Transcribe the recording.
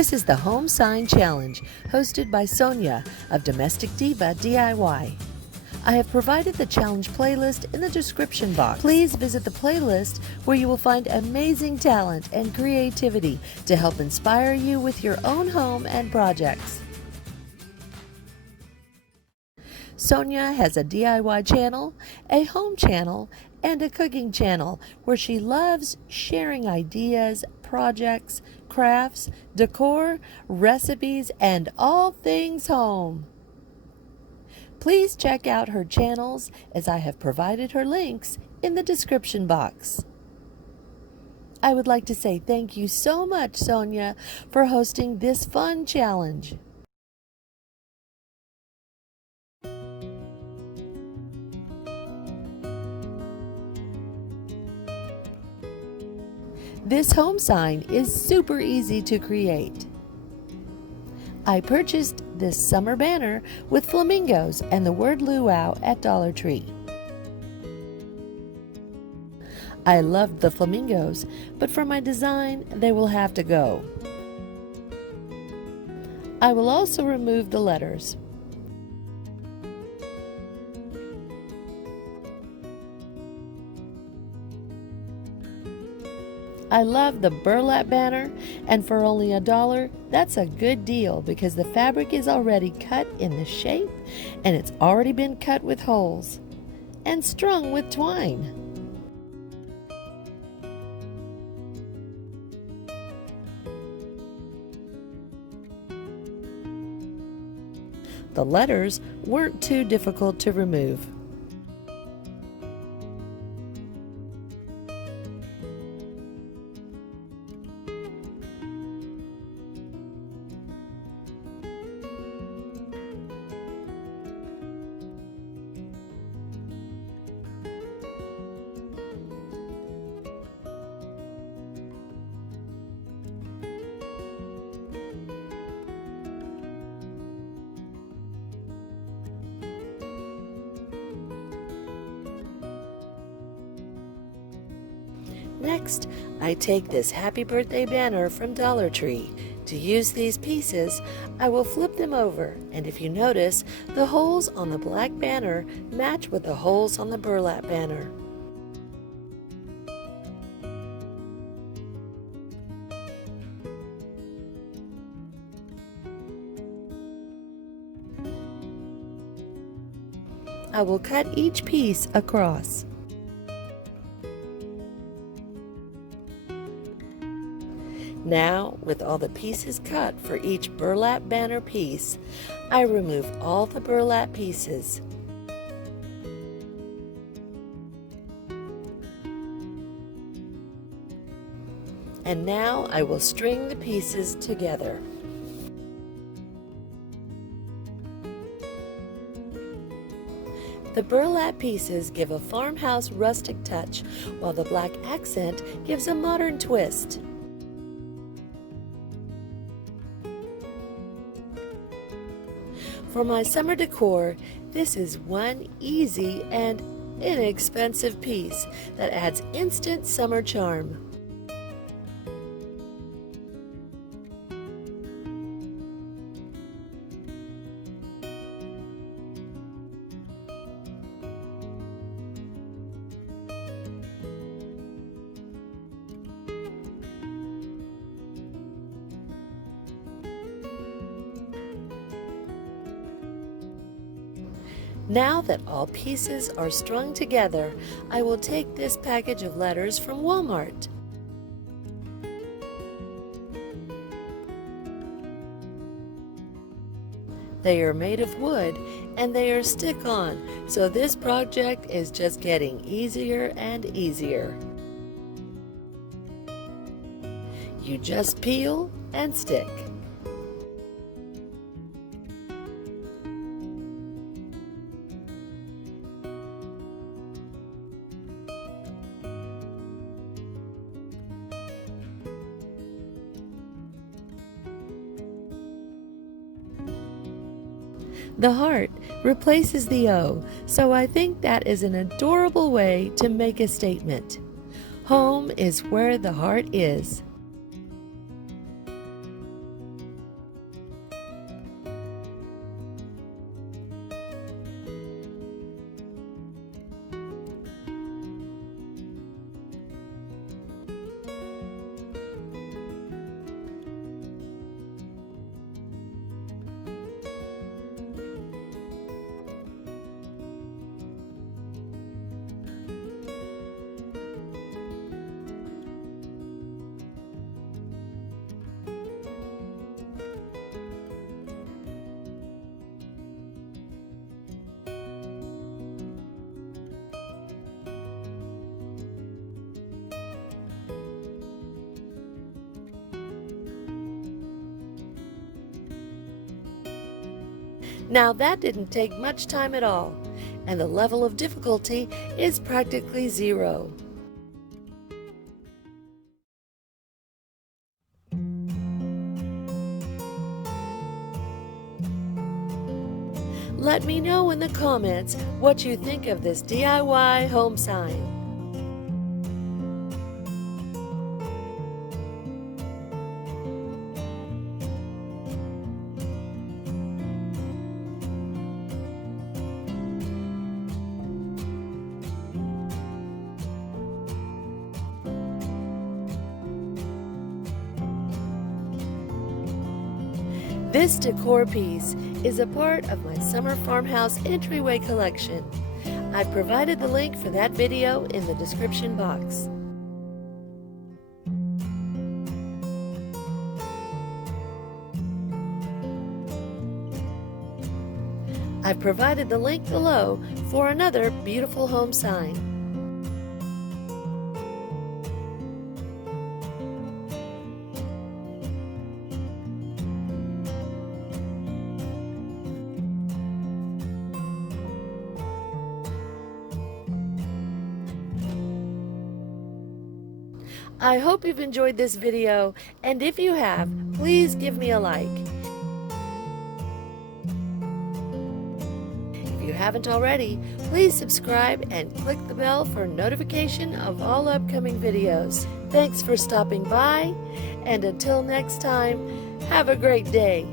This is the Home Sign Challenge, hosted by Sonia of Domestic Diva DIY. I have provided the challenge playlist in the description box. Please visit the playlist where you will find amazing talent and creativity to help inspire you with your own home and projects. Sonia has a DIY channel, a home channel, and a cooking channel where she loves sharing ideas, projects, crafts, decor, recipes, and all things home. Please check out her channels as I have provided her links in the description box. I would like to say thank you so much, Sonia, for hosting this fun challenge. This home sign is super easy to create. I purchased this summer banner with flamingos and the word luau at Dollar Tree. I loved the flamingos, but for my design, they will have to go. I will also remove the letters. I love the burlap banner, and for only $1, that's a good deal because the fabric is already cut in the shape and it's already been cut with holes and strung with twine. The letters weren't too difficult to remove. Next, I take this happy birthday banner from Dollar Tree. To use these pieces, I will flip them over, and if you notice, the holes on the black banner match with the holes on the burlap banner. I will cut each piece across. Now, with all the pieces cut for each burlap banner piece, I remove all the burlap pieces. And now I will string the pieces together. The burlap pieces give a farmhouse rustic touch, while the black accent gives a modern twist. For my summer decor, this is one easy and inexpensive piece that adds instant summer charm. Now that all pieces are strung together, I will take this package of letters from Walmart. They are made of wood and they are stick-on, so this project is just getting easier and easier. You just peel and stick. The heart replaces the O, so I think that is an adorable way to make a statement. Home is where the heart is. Now that didn't take much time at all, and the level of difficulty is practically zero. Let me know in the comments what you think of this DIY home sign. This decor piece is a part of my summer farmhouse entryway collection. I've provided the link for that video in the description box. I've provided the link below for another beautiful home sign. I hope you've enjoyed this video, and if you have, please give me a like. If you haven't already, please subscribe and click the bell for notification of all upcoming videos. Thanks for stopping by, and until next time, have a great day.